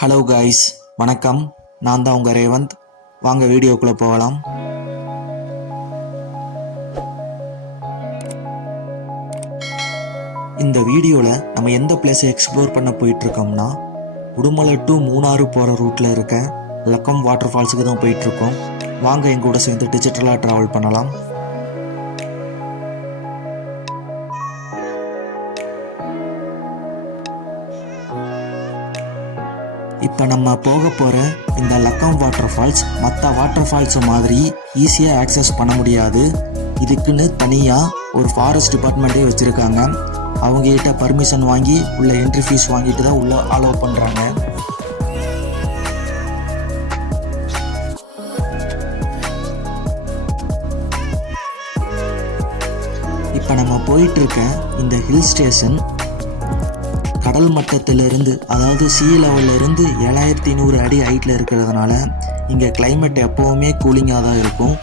Hello guys வணக்கம். நான் தான் உங்கள் ரேவந்த். வாங்க வீடியோக்குள்ளே போகலாம். இந்த வீடியோவில் நம்ம எந்த பிளேஸை எக்ஸ்ப்ளோர் பண்ண போயிட்டுருக்கோம்னா உடுமலை டு மூணாறு போகிற ரூட்டில் இருக்க லக்கம் வாட்டர் ஃபால்ஸுக்கு தான் போயிட்டுருக்கோம். வாங்க எங்கூட சேர்ந்து டிஜிட்டலாக ட்ராவல் பண்ணலாம். இப்போ நம்ம போக போகிற இந்த லக்கம் வாட்டர் ஃபால்ஸ் மற்ற வாட்டர் ஃபால்ஸ் மாதிரி ஈஸியாக ஆக்சஸ் பண்ண முடியாது. இதுக்குன்னு தனியாக ஒரு ஃபாரஸ்ட் டிபார்ட்மெண்ட்டே வச்சுருக்காங்க. அவங்ககிட்ட பர்மிஷன் வாங்கி உள்ள என்ட்ரி ஃபீஸ் வாங்கிட்டு தான் உள்ள அலோவ் பண்ணுறாங்க இப்போ நம்ம போயிட்டுருக்க இந்த ஹில் ஸ்டேஷன் கடல் மட்டத்திலிருந்து அதாவது சி இருந்து ஏழாயிரத்தி நூறு அடி ஹைட்டில் இருக்கிறதுனால இங்கே கிளைமேட் எப்போவுமே கூலிங்காக தான் இருக்கும்.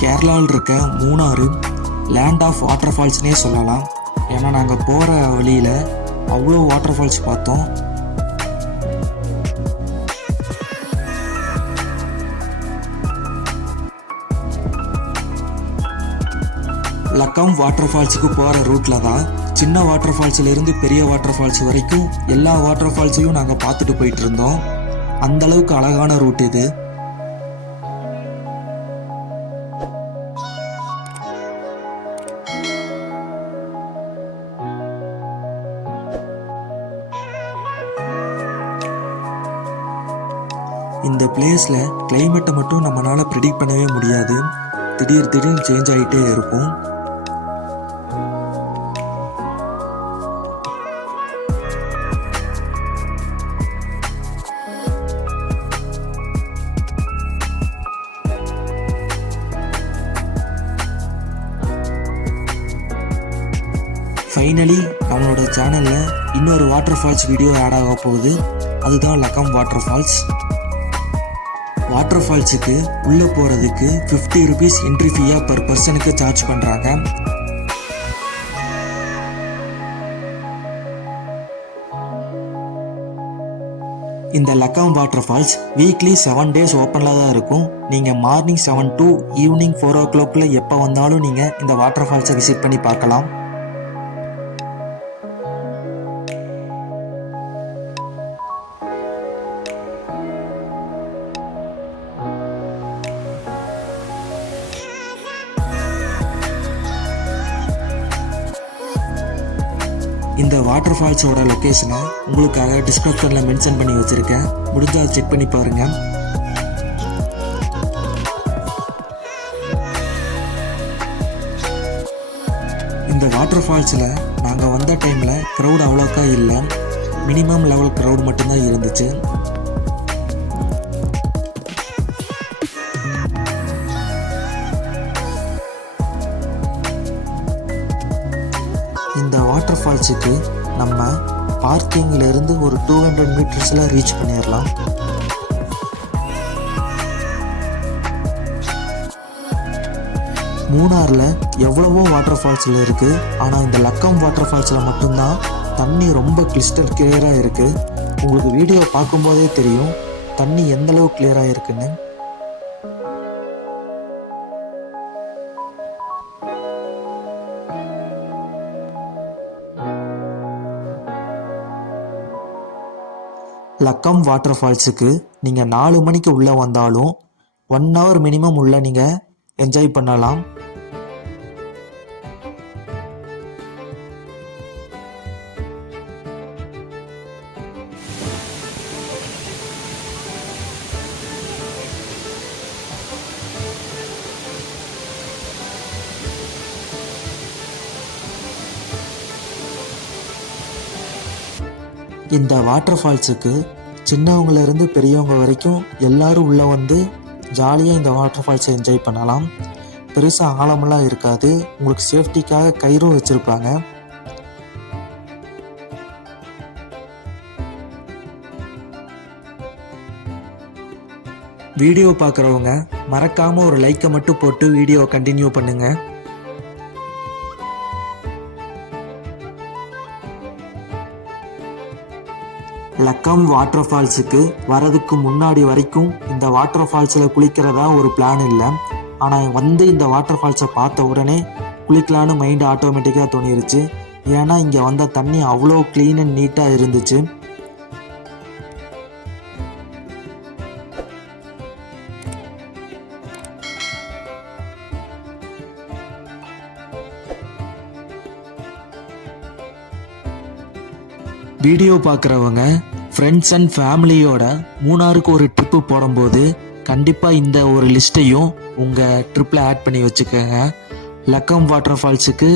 கேரளாவில் இருக்க மூணாறு லேண்ட் ஆஃப் வாட்டர் ஃபால்ஸ்னே சொல்லலாம். ஏன்னா நாங்கள் போகிற வழியில் அவ்வளோ வாட்டர் ஃபால்ஸ் பார்த்தோம். லக்கம் வாட்டர் ஃபால்ஸுக்கு போகிற ரூட்டில் தான். சின்ன வாட்டர் ஃபால்ஸ்லேருந்து பெரிய வாட்டர் ஃபால்ஸ் வரைக்கும் எல்லா வாட்டர் ஃபால்ஸையும் நாங்கள் பார்த்துட்டு போயிட்டு இருந்தோம். அந்த அளவுக்கு அழகான ரூட் இது. இந்த பிளேஸில் கிளைமேட்டை மட்டும் நம்மளால் ப்ரிடிக்ட் பண்ணவே முடியாது. திடீர் திடீர்னு சேஞ்ச் ஆகிட்டே இருக்கும். ஃபைனலி நம்மளோட சேனலில் இன்னொரு வாட்டர் ஃபால்ஸ் வீடியோ ஆட் ஆக போகுது. அதுதான் லக்கம் வாட்டர் ஃபால்ஸ் வாட்டர் ஃபால்ஸுக்கு உள்ளே போகிறதுக்கு ஃபிஃப்டி ருபீஸ் என்ட்ரி ஃபீயாக பர் பர்சனுக்கு சார்ஜ் பண்ணுறாங்க இந்த Lakkam water falls weekly seven days ஓப்பனில் தான் இருக்கும். நீங்கள் morning seven to evening four ஓ கிளாக்ல எப்போ வந்தாலும் நீங்கள் இந்த வாட்டர் ஃபால்ஸை விசிட் பண்ணி பார்க்கலாம். இந்த வாட்டர் ஃபால்ஸோட லொக்கேஷனை உங்களுக்காக டிஸ்கிரிப்ஷனில் மென்ஷன் பண்ணி வச்சுருக்கேன். முடிஞ்சால் செக் பண்ணி பாருங்கள் இந்த வாட்டர் ஃபால்ஸில் நாங்கள் வந்த டைமில் க்ரௌட் அவ்வளோக்கா இல்லை. மினிமம் லெவல் க்ரௌட் மட்டும்தான் இருந்துச்சு. ஃபால்ஸுக்கு நம்ம பார்க்கிங்லேருந்து ஒரு டூ ஹண்ட்ரட் மீட்டர்ஸில் ரீச் பண்ணிடலாம் மூணாரில் எவ்வளவோ வாட்டர் ஃபால்ஸில் இருக்குது ஆனால் இந்த லக்கம் வாட்டர் ஃபால்ஸில் மட்டும்தான் தண்ணி ரொம்ப கிளிஸ்டர் கிளியராக இருக்குது உங்களுக்கு வீடியோ பார்க்கும்போதே தெரியும் தண்ணி எந்த அளவு கிளியராக இருக்குன்னு. லக்கம் வாட்டர் ஃபால்ஸுக்கு நீங்கள் நாலு மணிக்கு உள்ளே வந்தாலும் ஒன் ஹவர் மினிமம் உள்ளே நீங்கள் என்ஜாய் பண்ணலாம். இந்த வாட்டர் ஃபால்ஸுக்கு சின்னவங்கள இருந்து பெரியவங்க வரைக்கும் எல்லாரும் உள்ளே வந்து ஜாலியாக இந்த வாட்டர் ஃபால்ஸை என்ஜாய் பண்ணலாம். பெருசாக ஆழமெல்லாம் இருக்காது. உங்களுக்கு சேஃப்டிக்காக கயிறும் வச்சுருப்பாங்க. வீடியோ பார்க்குறவங்க மறக்காமல் ஒரு லைக்கை மட்டும் போட்டு வீடியோவை கண்டினியூ பண்ணுங்கள் லக்கம் வாட்டர் ஃபால்ஸுக்கு வரதுக்கு முன்னாடி வரைக்கும் இந்த வாட்டர் ஃபால்ஸில் குளிக்கிறதா ஒரு பிளான் இல்லை. ஆனால் வந்து இந்த வாட்டர் ஃபால்ஸை பார்த்த உடனே குளிக்கலான்னு மைண்டு ஆட்டோமேட்டிக்காக தோணிருச்சு. ஏன்னா இங்கே வந்த தண்ணி அவ்வளோ க்ளீன் அண்ட் நீட்டாக இருந்துச்சு. வீடியோ பார்க்குறவங்க ஃப்ரெண்ட்ஸ் அண்ட் ஃபேமிலியோட மூணாருக்கு ஒரு ட்ரிப்பு போடும்போது கண்டிப்பாக இந்த ஒரு லிஸ்ட்டையும் உங்கள் ட்ரிப்பில் ஆட் பண்ணி வச்சுக்கோங்க. லக்கம் வாட்டர் ஃபால்ஸுக்கு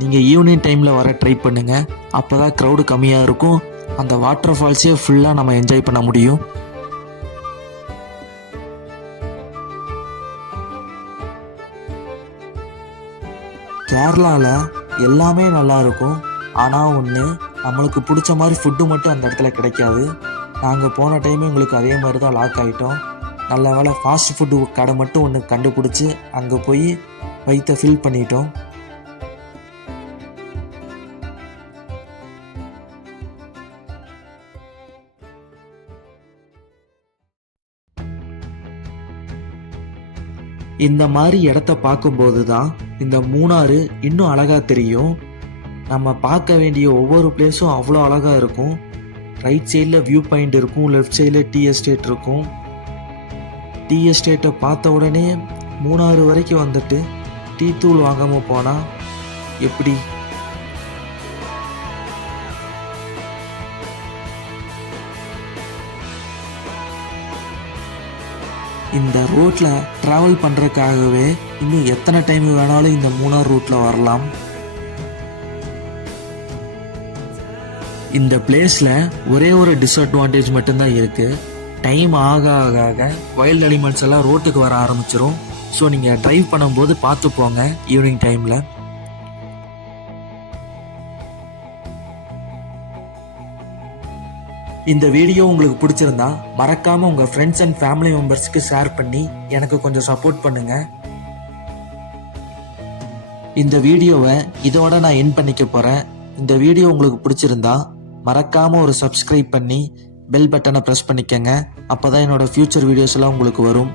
நீங்கள் ஈவினிங் டைமில் வர ட்ரை பண்ணுங்கள் அப்போ தான் க்ரௌடு கம்மியாக இருக்கும். அந்த வாட்டர் ஃபால்ஸையே ஃபுல்லாக நம்ம என்ஜாய் பண்ண முடியும். கேரளாவில் எல்லாமே நல்லா இருக்கும். ஆனால் ஒன்று நம்மளுக்கு பிடிச்ச மாதிரி ஃபுட்டு மட்டும் அந்த இடத்துல கிடைக்காது. நாங்கள் போன டைமே எங்களுக்கு அதே மாதிரி தான் லாக் ஆகிட்டோம் நல்ல வேலை ஃபாஸ்ட் ஃபுட்டு கடை மட்டும் ஒன்று கண்டுபிடிச்சி அங்கே போய் வயிற்ற ஃபில் பண்ணிட்டோம். இந்த மாதிரி இடத்த பார்க்கும்போது தான் இந்த மூணாறு இன்னும் அழகாக தெரியும். நம்ம பார்க்க வேண்டிய ஒவ்வொரு பிளேஸும் அவ்வளோ அழகாக இருக்கும். ரைட் சைடில் வியூ பாயிண்ட் இருக்கும் லெஃப்ட் சைடில் டீ எஸ்டேட் இருக்கும். டீ எஸ்டேட்டை பார்த்த உடனே மூணாறு வரைக்கும் வந்துட்டு டீ தூள் வாங்காமல் போனால் எப்படி? இந்த ரூட்டில் ட்ராவல் பண்ணுறதுக்காகவே இன்னும் எத்தனை டைம் வேணாலும் இந்த மூணார் ரூட்டில் வரலாம். இந்த பிளேஸில் ஒரே ஒரு டிஸ்அட்வான்டேஜ் மட்டும்தான் இருக்குது டைம் ஆக ஆக ஆக வைல்ட் அனிமல்ஸ் எல்லாம் ரோட்டுக்கு வர ஆரம்பிச்சிரும். ஸோ நீங்கள் ட்ரைவ் பண்ணும்போது பார்த்து போங்க ஈவினிங் டைமில் இந்த வீடியோ உங்களுக்கு பிடிச்சிருந்தா மறக்காமல் உங்கள் ஃப்ரெண்ட்ஸ் அண்ட் ஃபேமிலி மெம்பர்ஸ்க்கு ஷேர் பண்ணி எனக்கு கொஞ்சம் சப்போர்ட் பண்ணுங்க. இந்த வீடியோவை இதோட நான் என் பண்ணிக்க போகிறேன் இந்த வீடியோ உங்களுக்கு பிடிச்சிருந்தா மறக்காம ஒரு சப்ஸ்கிரைப் பண்ணி பெல் பட்டனை ப்ரெஸ் பண்ணிக்கங்க. அப்பதான் என்னோடய ஃப்யூச்சர் வீடியோஸ் எல்லாம் உங்களுக்கு வரும்.